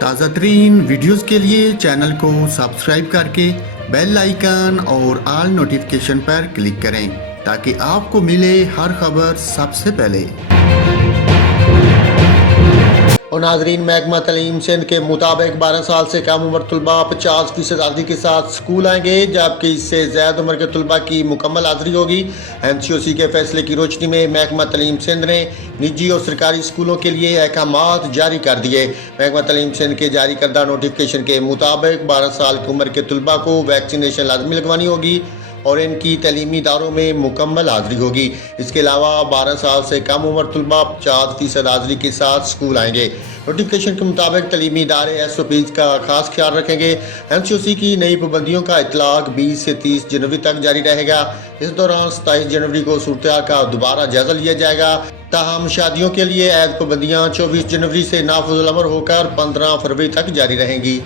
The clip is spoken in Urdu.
تازہ ترین ویڈیوز کے لیے چینل کو سبسکرائب کر کے بیل آئیکن اور آل نوٹیفیکیشن پر کلک کریں تاکہ آپ کو ملے ہر خبر سب سے پہلے۔ اور ناظرین، محکمہ تعلیم سندھ کے مطابق 12 سال سے کم عمر طلباء 50% حاضری کے ساتھ اسکول آئیں گے، جبکہ اس سے زائد عمر کے طلباء کی مکمل حاضری ہوگی۔ MCOC کے فیصلے کی روشنی میں محکمہ تعلیم سندھ نے نجی اور سرکاری اسکولوں کے لیے احکامات جاری کر دیے۔ محکمہ تعلیم سندھ کے جاری کردہ نوٹیفکیشن کے مطابق 12 سال کی عمر کے طلباء کو ویکسینیشن لازمی لگوانی ہوگی اور ان کی تعلیمی اداروں میں مکمل حاضری ہوگی۔ اس کے علاوہ 12 سال سے کم عمر طلباء 50% حاضری کے ساتھ اسکول آئیں گے۔ نوٹیفکیشن کے مطابق تعلیمی ادارے SOPs کا خاص خیال رکھیں گے۔ MCOC کی نئی پابندیوں کا اطلاق 20 سے 30 جنوری تک جاری رہے گا۔ اس دوران 27 جنوری کو صورتحال کا دوبارہ جائزہ لیا جائے گا۔ تاہم شادیوں کے لیے عائد پابندیاں 24 جنوری سے نافذ الامر ہو کر 15 فروری تک جاری رہیں گی۔